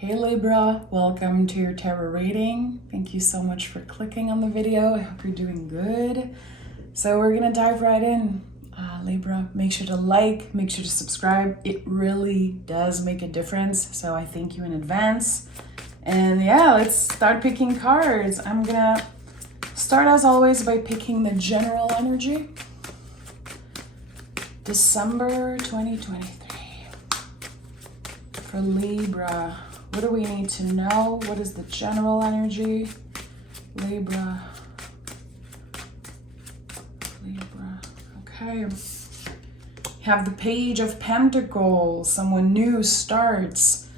Hey Libra, welcome to your tarot reading. Thank you so much for clicking on the video. I hope you're doing good. So we're gonna dive right in. Libra, make sure to like, make sure to subscribe. It really does make a difference. So I thank you in advance. And yeah, let's start picking cards. I'm gonna start as always by picking the general energy. December 2023 for Libra. What do we need to know? What is the general energy? Libra. Okay. Have the Page of Pentacles. Someone new starts.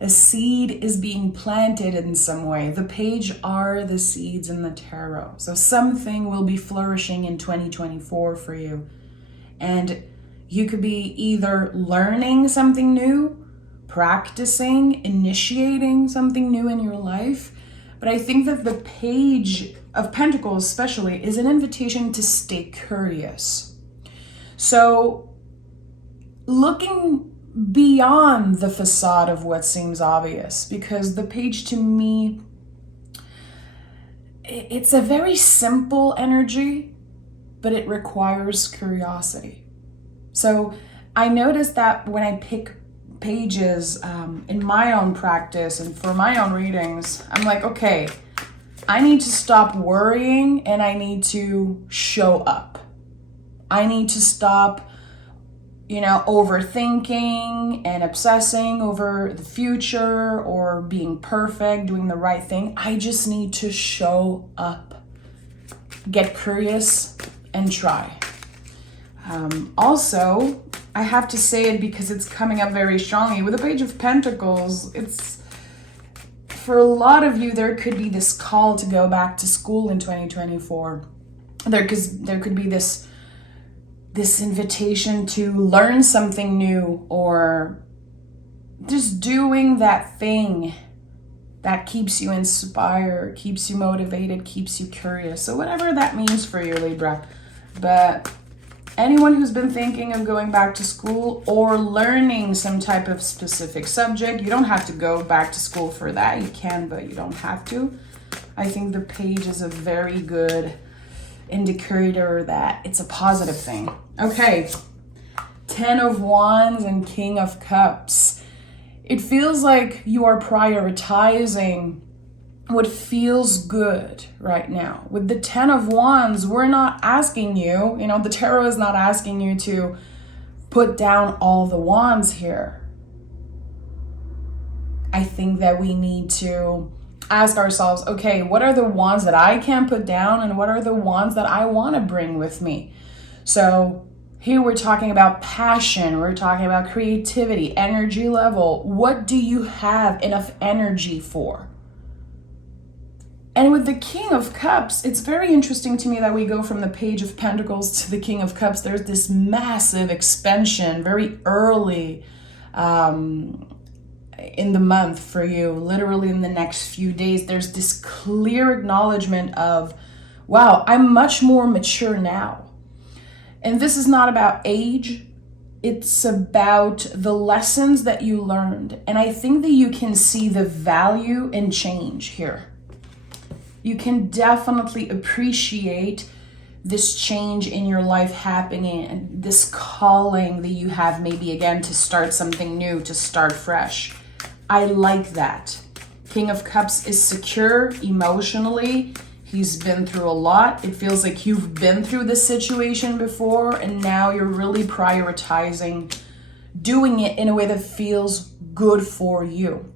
A seed is being planted in some way. The page are the seeds in the tarot. So something will be flourishing in 2024 for you. And you could be either learning something new, practicing, initiating something new in your life. But I think that the Page of Pentacles especially is an invitation to stay curious. So looking beyond the facade of what seems obvious, because the page to me, it's a very simple energy, but it requires curiosity. So I noticed that when I pick pages in my own practice and for my own readings, I'm like, okay, I need to stop worrying and I need to show up. I need to stop, overthinking and obsessing over the future or being perfect, doing the right thing. I just need to show up, get curious, and try. Also, I have to say it because it's coming up very strongly. With the Page of Pentacles, it's, for a lot of you, there could be this call to go back to school in 2024. There could be this invitation to learn something new, or just doing that thing that keeps you inspired, keeps you motivated, keeps you curious. So whatever that means for you, Libra. But anyone who's been thinking of going back to school or learning some type of specific subject, you don't have to go back to school for that. You can, but you don't have to. I think the page is a very good indicator that it's a positive thing. Okay, 10 of Wands and King of Cups. It feels like you are prioritizing what feels good right now. With the 10 of Wands, we're not asking you, the tarot is not asking you to put down all the wands here. I think that we need to ask ourselves, okay, what are the wands that I can put down and what are the wands that I want to bring with me? So here we're talking about passion, we're talking about creativity, energy level. What do you have enough energy for? And with the King of Cups, it's very interesting to me that we go from the Page of Pentacles to the King of Cups. There's this massive expansion very early in the month for you, literally in the next few days. There's this clear acknowledgement of, wow, I'm much more mature now. And this is not about age. It's about the lessons that you learned. And I think that you can see the value in change here. You can definitely appreciate this change in your life happening and this calling that you have maybe again to start something new, to start fresh. I like that. King of Cups is secure emotionally. He's been through a lot. It feels like you've been through this situation before and now you're really prioritizing doing it in a way that feels good for you.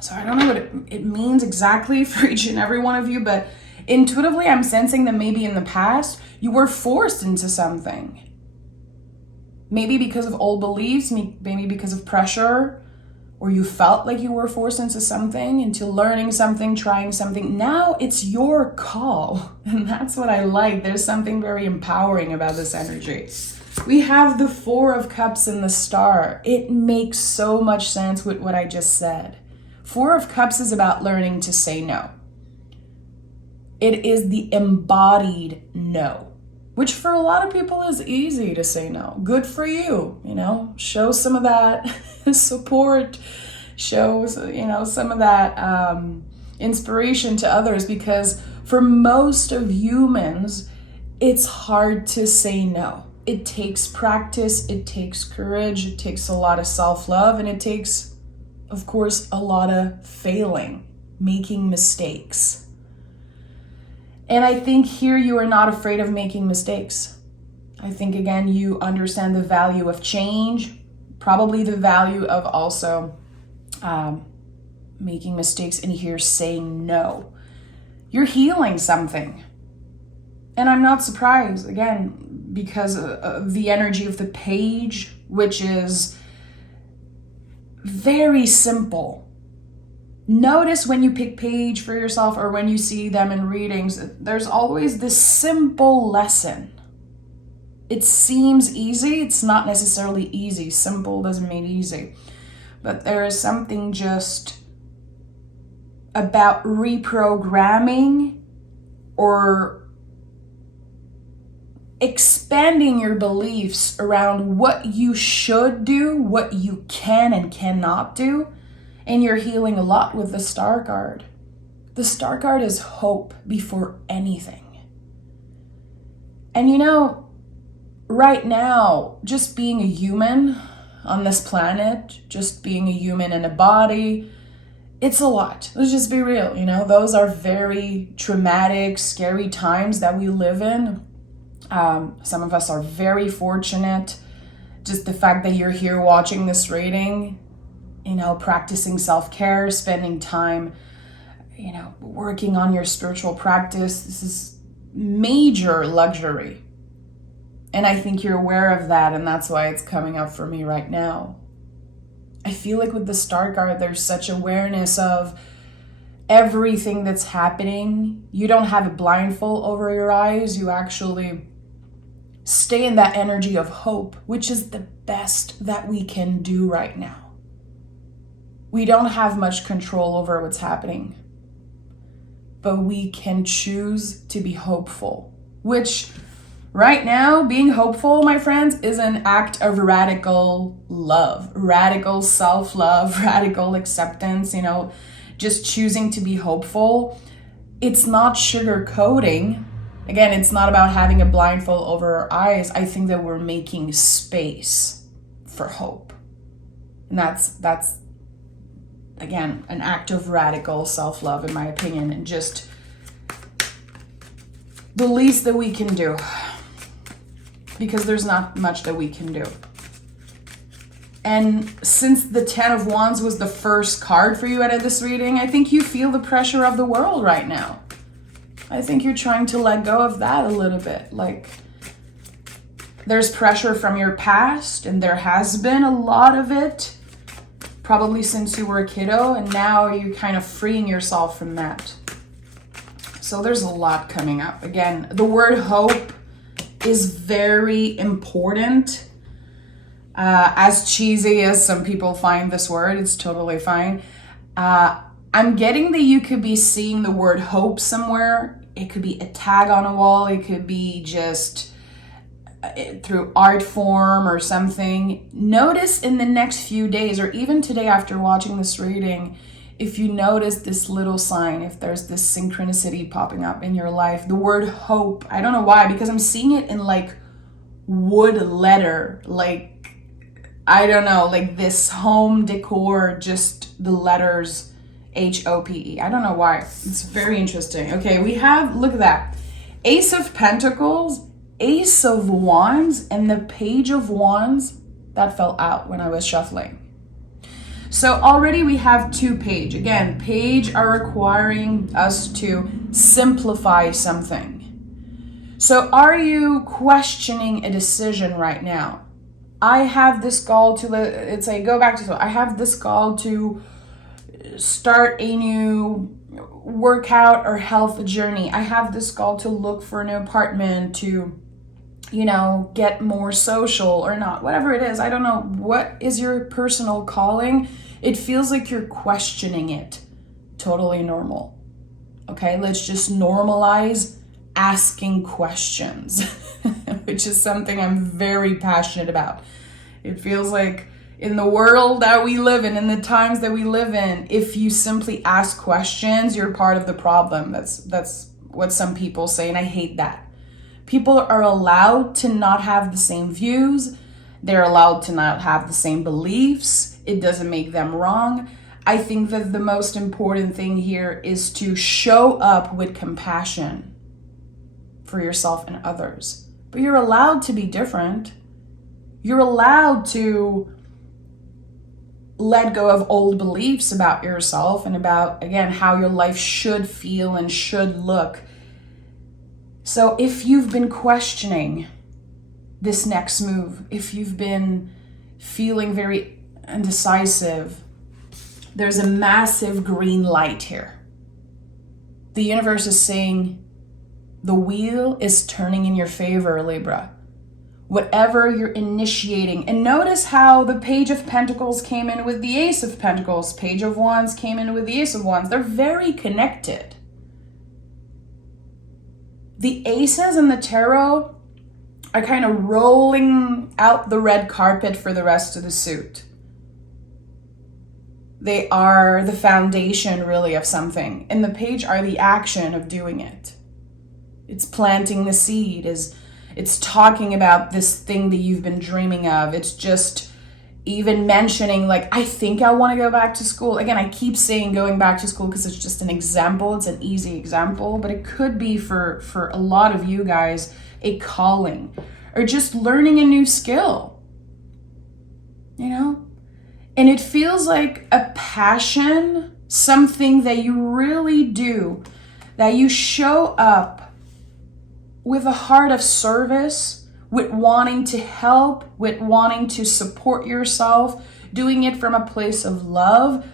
So I don't know what it means exactly for each and every one of you, but intuitively I'm sensing that maybe in the past you were forced into something. Maybe because of old beliefs, maybe because of pressure, or you felt like you were forced into something, into learning something, trying something. Now it's your call, and that's what I like. There's something very empowering about this energy. We have the Four of Cups and the Star. It makes so much sense with what I just said. Four of Cups is about learning to say no. It is the embodied no, which for a lot of people is easy to say no. Good for you, show some of that support, show, some of that inspiration to others, because for most of humans, it's hard to say no. It takes practice, it takes courage, it takes a lot of self-love, and it takes, of course, a lot of failing, making mistakes. And I think here you are not afraid of making mistakes. I think, again, you understand the value of change, probably the value of also making mistakes, and here saying no. You're healing something. And I'm not surprised, again, because of the energy of the page, which is very simple. Notice when you pick page for yourself or when you see them in readings, there's always this simple lesson. It seems easy. It's not necessarily easy. Simple doesn't mean easy. But there is something just about reprogramming or expanding your beliefs around what you should do, what you can and cannot do. And you're healing a lot with the Star card. The Star card is hope before anything. And right now, just being a human on this planet, just being a human in a body, it's a lot. Let's just be real, those are very traumatic, scary times that we live in. Some of us are very fortunate. Just the fact that you're here watching this reading, practicing self-care, spending time, working on your spiritual practice. This is major luxury. And I think you're aware of that, and that's why it's coming up for me right now. I feel like with the Star card, there's such awareness of everything that's happening. You don't have a blindfold over your eyes. You actually stay in that energy of hope, which is the best that we can do right now. We don't have much control over what's happening, but we can choose to be hopeful, which right now, being hopeful, my friends, is an act of radical love, radical self-love, radical acceptance, just choosing to be hopeful. It's not sugarcoating. Again, it's not about having a blindfold over our eyes. I think that we're making space for hope. And that's again, an act of radical self-love, in my opinion, and just the least that we can do, because there's not much that we can do. And since the 10 of Wands was the first card for you out of this reading, I think you feel the pressure of the world right now. I think you're trying to let go of that a little bit. Like, there's pressure from your past, and there has been a lot of it, probably since you were a kiddo, and now you're kind of freeing yourself from that. So there's a lot coming up. Again, the word hope is very important. As cheesy as some people find this word, it's totally fine. I'm getting that you could be seeing the word hope somewhere. It could be a tag on a wall. It could be just through art form or something. Notice in the next few days, or even today after watching this reading, if you notice this little sign, if there's this synchronicity popping up in your life, the word hope, I don't know why, because I'm seeing it in like wood letter, like, I don't know, like this home decor, just the letters HOPE. I don't know why. It's very interesting. Okay, we have, look at that. Ace of Pentacles, Ace of Wands, and the Page of Wands. That fell out when I was shuffling. So already we have two page. Again, page are requiring us to simplify something. So are you questioning a decision right now? I have this call to, let's say, go back to, I have this call to start a new workout or health journey. I have this call to look for an apartment, to, get more social or not, whatever it is. I don't know. What is your personal calling? It feels like you're questioning it. Totally normal. Okay, let's just normalize asking questions, which is something I'm very passionate about. It feels like in the world that we live in the times that we live in, if you simply ask questions, you're part of the problem. That's what some people say, and I hate that. People are allowed to not have the same views. They're allowed to not have the same beliefs. It doesn't make them wrong. I think that the most important thing here is to show up with compassion for yourself and others. But you're allowed to be different. You're allowed to let go of old beliefs about yourself and about, again, how your life should feel and should look. So if you've been questioning this next move, if you've been feeling very indecisive, there's a massive green light here. The universe is saying the wheel is turning in your favor, Libra. Whatever you're initiating. And notice how the Page of Pentacles came in with the Ace of Pentacles. Page of Wands came in with the Ace of Wands. They're very connected. The aces in the tarot are kind of rolling out the red carpet for the rest of the suit. They are the foundation, really, of something. And the page are the action of doing it. It's planting the seed. It's talking about this thing that you've been dreaming of. It's just even mentioning, like, I think I want to go back to school. Again, I keep saying going back to school because it's just an example. It's an easy example. But it could be for a lot of you guys a calling or just learning a new skill. You know? And it feels like a passion, something that you really do, that you show up with a heart of service, with wanting to help, with wanting to support yourself, doing it from a place of love.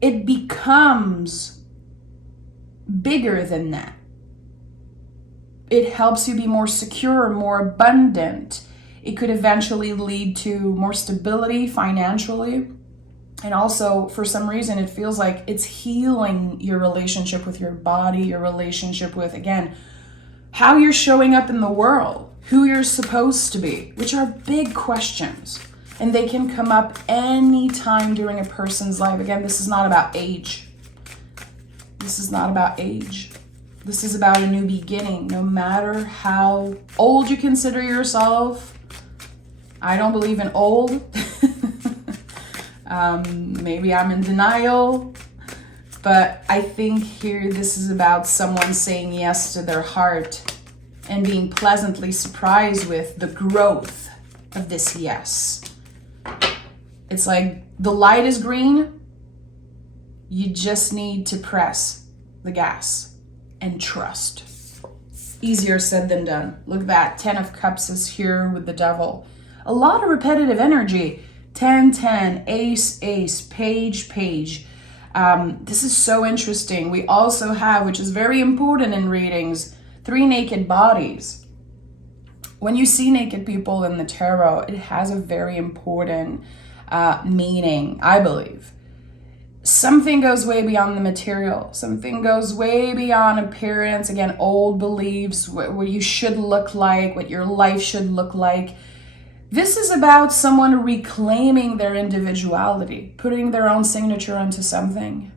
It becomes bigger than that. It helps you be more secure, more abundant. It could eventually lead to more stability financially. And also, for some reason, it feels like it's healing your relationship with your body, your relationship with, again, how you're showing up in the world, who you're supposed to be, which are big questions. And they can come up anytime during a person's life. Again, this is not about age. This is not about age. This is about a new beginning. No matter how old you consider yourself, I don't believe in old. Maybe I'm in denial. But I think here this is about someone saying yes to their heart and being pleasantly surprised with the growth of this yes. It's like the light is green. You just need to press the gas and trust. Easier said than done. Look at that. 10 of Cups is here with the Devil. A lot of repetitive energy. 10, 10, ace, ace, page, page. This is so interesting. We also have, which is very important in readings, 3 naked bodies. When you see naked people in the tarot, it has a very important meaning, I believe. Something goes way beyond the material. Something goes way beyond appearance. Again, old beliefs, what you should look like, what your life should look like. This is about someone reclaiming their individuality, putting their own signature onto something.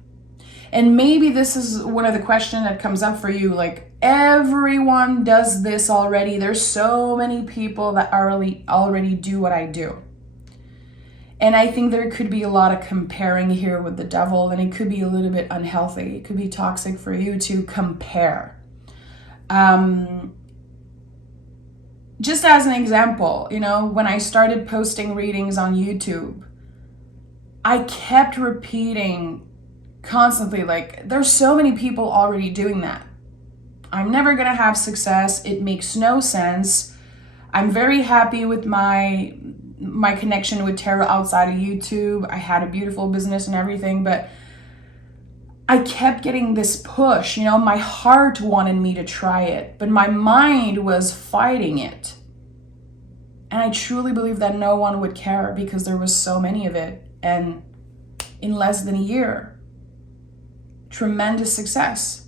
And maybe this is one of the questions that comes up for you, like, everyone does this already. There's so many people that already do what I do. And I think there could be a lot of comparing here with the Devil, and it could be a little bit unhealthy. It could be toxic for you to compare. Just as an example, you know, when I started posting readings on YouTube, I kept repeating constantly, like, there's so many people already doing that. I'm never going to have success. It makes no sense. I'm very happy with my connection with tarot outside of YouTube. I had a beautiful business and everything, but I kept getting this push, you know, my heart wanted me to try it, but my mind was fighting it. And I truly believe that no one would care because there was so many of it. And in less than a year, tremendous success.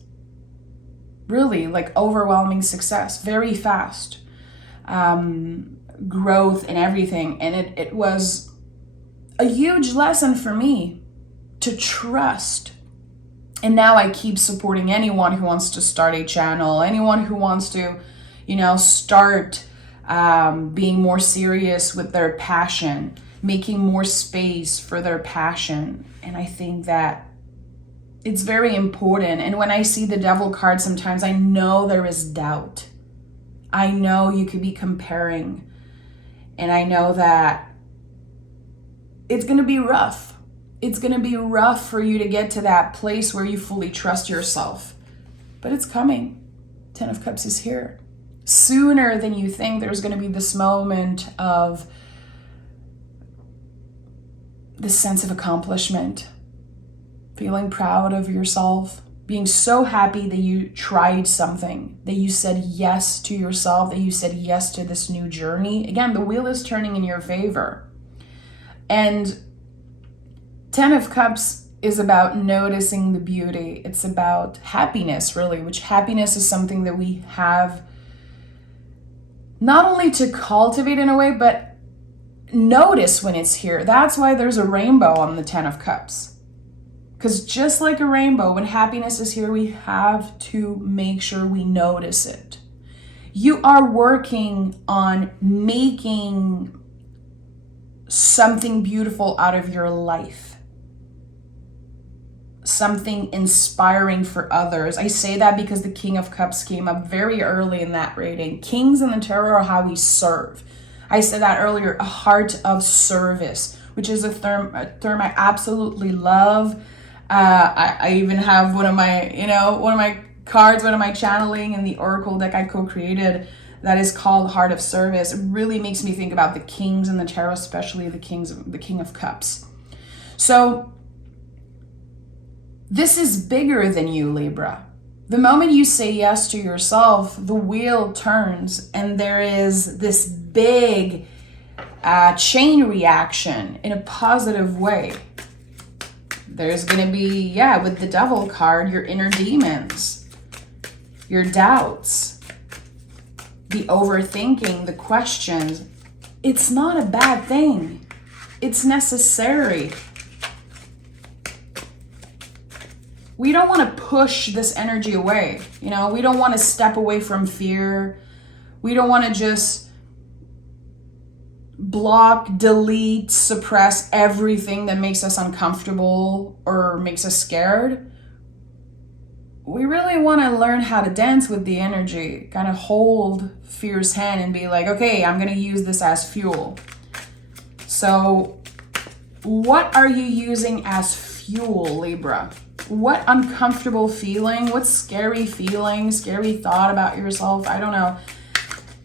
Really, like overwhelming success, very fast. growth and everything. And it was a huge lesson for me to trust. And now I keep supporting anyone who wants to start a channel, anyone who wants to, start being more serious with their passion, making more space for their passion. And I think that it's very important. And when I see the devil card, sometimes I know there is doubt. I know you could be comparing. And I know that it's going to be rough. It's going to be rough for you to get to that place where you fully trust yourself. But it's coming. 10 of Cups is here. Sooner than you think, there's going to be this moment of this sense of accomplishment, feeling proud of yourself, being so happy that you tried something, that you said yes to yourself, that you said yes to this new journey. Again, the wheel is turning in your favor. And 10 of Cups is about noticing the beauty. It's about happiness, really, which happiness is something that we have not only to cultivate in a way, but notice when it's here. That's why there's a rainbow on the 10 of Cups. Because just like a rainbow, when happiness is here, we have to make sure we notice it. You are working on making something beautiful out of your life. Something inspiring for others. I say that because the King of Cups came up very early in that reading. Kings in the tarot are how we serve. I said that earlier, a heart of service, which is a term I absolutely love. I even have one of my cards, one of my channeling in the Oracle deck I co-created that is called Heart of Service. It really makes me think about the kings in the tarot, especially the King of Cups. So this is bigger than you, Libra. The moment you say yes to yourself, the wheel turns and there is this big chain reaction in a positive way. There's going to be, with the Devil card, your inner demons, your doubts, the overthinking, the questions. It's not a bad thing. It's necessary. We don't want to push this energy away. We don't want to step away from fear. We don't want to just block, delete, suppress everything that makes us uncomfortable or makes us scared. We really want to learn how to dance with the energy, kind of hold fear's hand and be like, okay, I'm going to use this as fuel. So what are you using as fuel, Libra? What uncomfortable feeling, what scary feeling, scary thought about yourself, I don't know,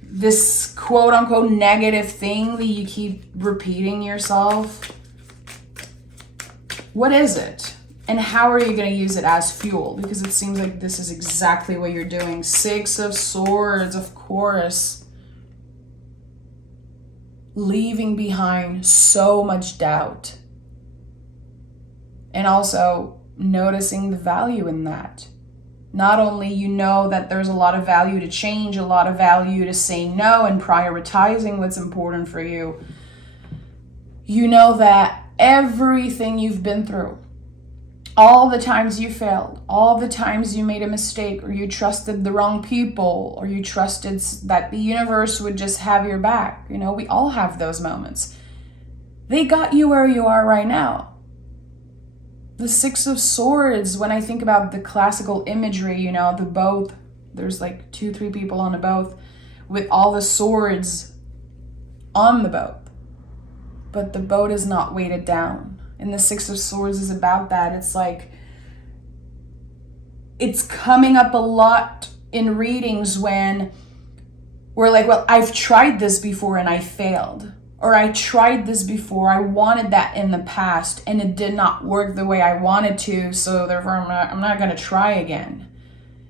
this quote unquote negative thing that you keep repeating yourself, what is it? And how are you going to use it as fuel? Because it seems like this is exactly what you're doing. 6 of Swords, of course. Leaving behind so much doubt. And also noticing the value in that. Not only you know that there's a lot of value to change, a lot of value to say no and prioritizing what's important for you. You know that everything you've been through, all the times you failed, all the times you made a mistake, or you trusted the wrong people, or you trusted that the universe would just have your back. We all have those moments. They got you where you are right now. The 6 of Swords, when I think about the classical imagery, the boat, there's like 2-3 people on a boat with all the swords on the boat. But the boat is not weighted down. And the 6 of Swords is about that. It's like, it's coming up a lot in readings when we're like, well, I've tried this before and I failed. Or I tried this before, I wanted that in the past and it did not work the way I wanted to, so therefore I'm not going to try again.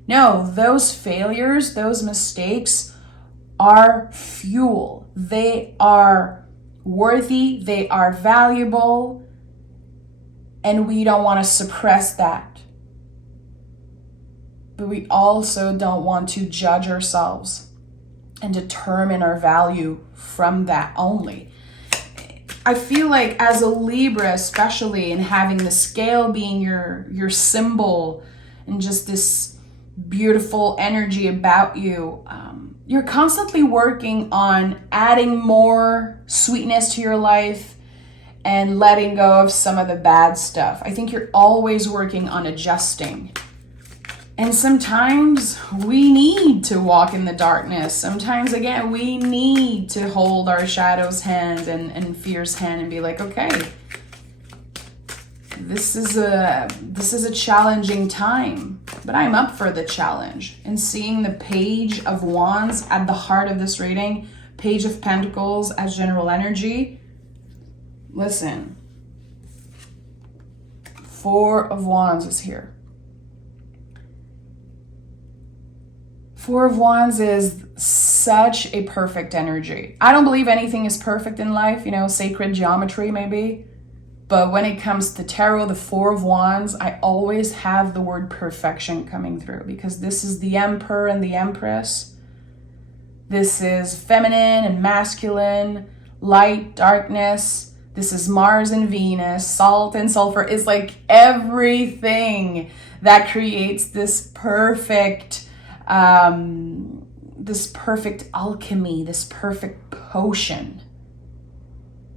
No, those failures, those mistakes are fuel. They are worthy, they are valuable, and we don't want to suppress that. But we also don't want to judge ourselves. and determine our value from that only. I feel like as a Libra, especially, and having the scale being your symbol and just this beautiful energy about you, you're constantly working on adding more sweetness to your life and letting go of some of the bad stuff. I think you're always working on adjusting. And sometimes we need to walk in the darkness. Sometimes, again, we need to hold our shadow's hand and fear's hand and be like, okay, this is a challenging time, but I'm up for the challenge. And seeing the Page of Wands at the heart of this reading, Page of Pentacles as general energy, listen, Four of Wands is here. Four of Wands is such a perfect energy. I don't believe anything is perfect in life, sacred geometry maybe. But when it comes to tarot, the Four of Wands, I always have the word perfection coming through, because this is the Emperor and the Empress. This is feminine and masculine, light, darkness. This is Mars and Venus, salt and sulfur. Is like everything that creates this perfect alchemy, this perfect potion.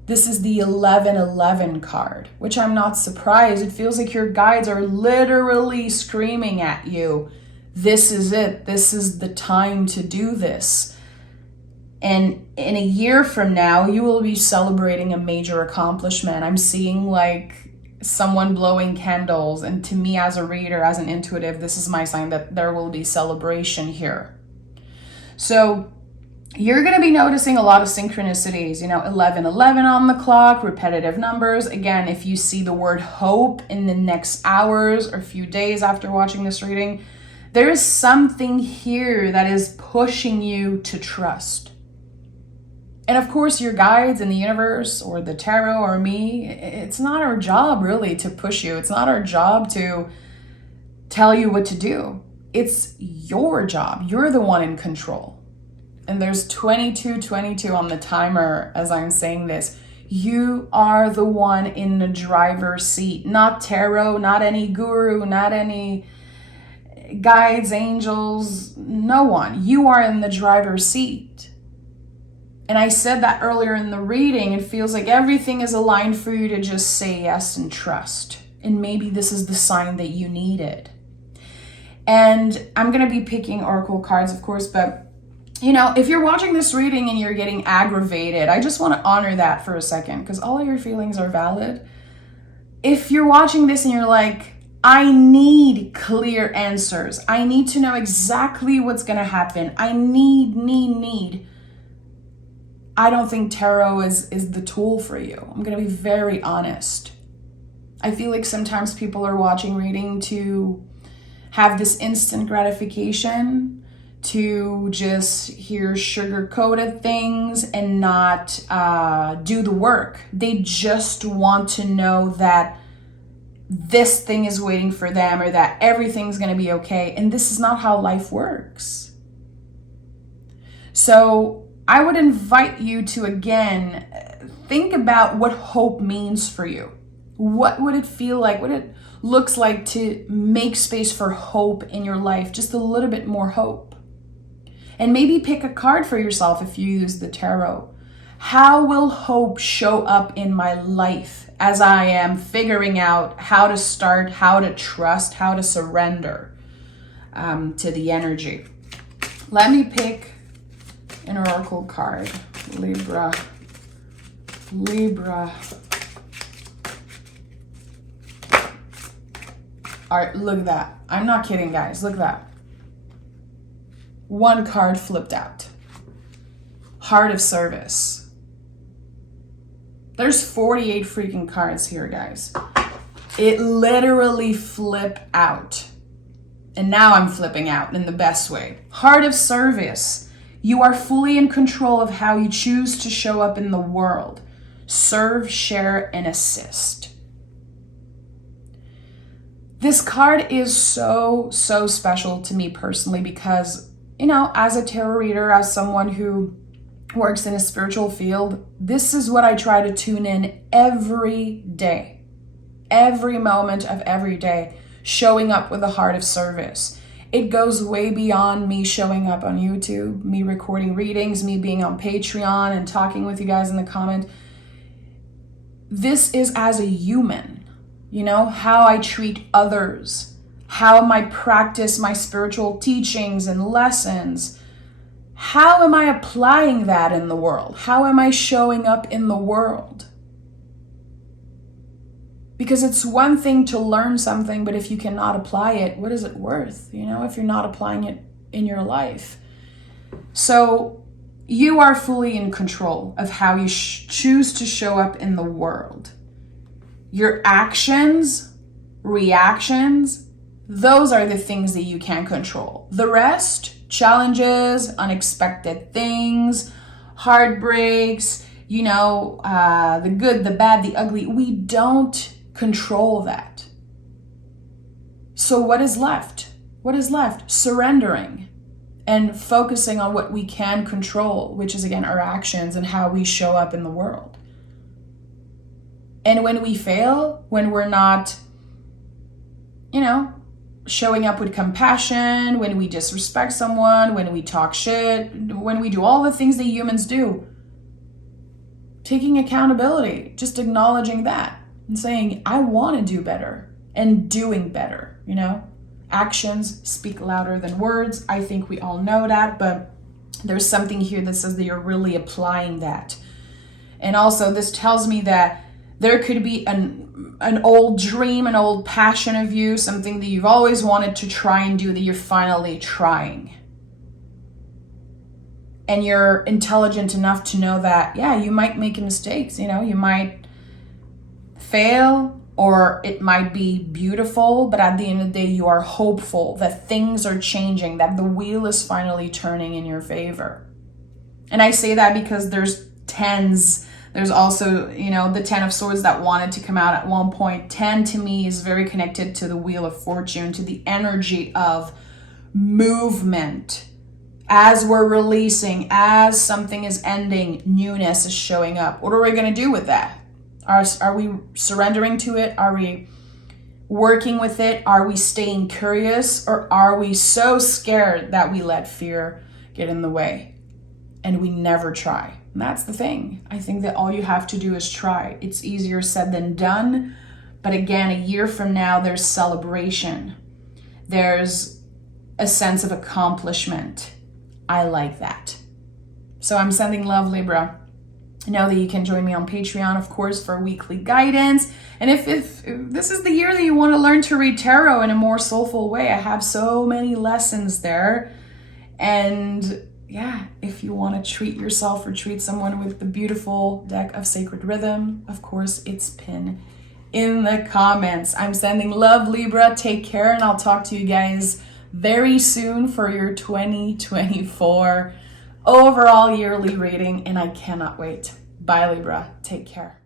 This is the 1111 card, which I'm not surprised. It feels like your guides are literally screaming at you. This is it. This is the time to do this. And in a year from now, you will be celebrating a major accomplishment. I'm seeing like someone blowing candles. And to me as a reader, as an intuitive, this is my sign that there will be celebration here. So you're going to be noticing a lot of synchronicities, 11:11 on the clock, repetitive numbers. Again, if you see the word hope in the next hours or few days after watching this reading, there is something here that is pushing you to trust. And of course, your guides in the universe or the tarot or me, it's not our job really to push you. It's not our job to tell you what to do. It's your job. You're the one in control. And there's 22:22 on the timer as I'm saying this. You are the one in the driver's seat, not tarot, not any guru, not any guides, angels, no one. You are in the driver's seat. And I said that earlier in the reading. It feels like everything is aligned for you to just say yes and trust. And maybe this is the sign that you needed. And I'm going to be picking oracle cards, of course, but if you're watching this reading and you're getting aggravated, I just want to honor that for a second, because all of your feelings are valid. If you're watching this and you're like, I need clear answers. I need to know exactly what's going to happen. I need. I don't think tarot is the tool for you. I'm going to be very honest. I feel like sometimes people are watching reading to have this instant gratification, to just hear sugar-coated things and not do the work. They just want to know that this thing is waiting for them or that everything's going to be okay. And this is not how life works. So I would invite you to, again, think about what hope means for you. What would it feel like? What it looks like to make space for hope in your life, just a little bit more hope. And maybe pick a card for yourself if you use the tarot. How will hope show up in my life as I am figuring out how to start, how to trust, how to surrender to the energy? Let me pick an oracle card. Libra. All right, look at that. I'm not kidding, guys. Look at that. One card flipped out. Heart of Service. There's 48 freaking cards here, guys. It literally flipped out. And now I'm flipping out in the best way. Heart of Service. You are fully in control of how you choose to show up in the world. Serve, share, and assist. This card is so special to me personally because you know, as a tarot reader, as someone who works in a spiritual field, this is what I try to tune in every day, every moment of every day, showing up with a heart of service. It goes way beyond me showing up on YouTube, me recording readings, me being on Patreon and talking with you guys in the comment. This is as a human, you know, how I treat others, how I practice my spiritual teachings and lessons. How am I applying that in the world? How am I showing up in the world? Because it's one thing to learn something, but if you cannot apply it, what is it worth? You know, if you're not applying it in your life. So you are fully in control of how you choose to show up in the world. Your actions, reactions, those are the things that you can control. The rest, challenges, unexpected things, heartbreaks, you know, the good, the bad, the ugly, we don't control that. So what is left? What is left? Surrendering and focusing on what we can control, which is again our actions and how we show up in the world. And when we fail, when we're not, you know, showing up with compassion, when we disrespect someone, when we talk shit, when we do all the things that humans do, taking accountability, just acknowledging that and saying, I want to do better and doing better, you know? Actions speak louder than words. I think we all know that, but there's something here that says that you're really applying that. And also this tells me that there could be an old dream, an old passion of you, something that you've always wanted to try and do that you're finally trying. And you're intelligent enough to know that, yeah, you might make mistakes, you know, you might fail or it might be beautiful, but at the end of the day, you are hopeful that things are changing, that the wheel is finally turning in your favor. And I say that because there's tens. There's also, you know, the 10 of Swords that wanted to come out at one point. 10 to me is very connected to the Wheel of Fortune, to the energy of movement. As we're releasing, as something is ending, newness is showing up. What are we going to do with that? Are we surrendering to it? Are we working with it? Are we staying curious? Or are we so scared that we let fear get in the way and we never try? And that's the thing. I think that all you have to do is try. It's easier said than done. But again, a year from now, there's celebration. There's a sense of accomplishment. I like that. So I'm sending love, Libra. Know that you can join me on Patreon, of course, for weekly guidance. And if this is the year that you want to learn to read tarot in a more soulful way, I have so many lessons there. And yeah, if you want to treat yourself or treat someone with the beautiful deck of Sacred Rhythm, of course, it's pinned in the comments. I'm sending love, Libra. Take care, and I'll talk to you guys very soon for your 2024 overall yearly reading, and I cannot wait. Bye, Libra. Take care.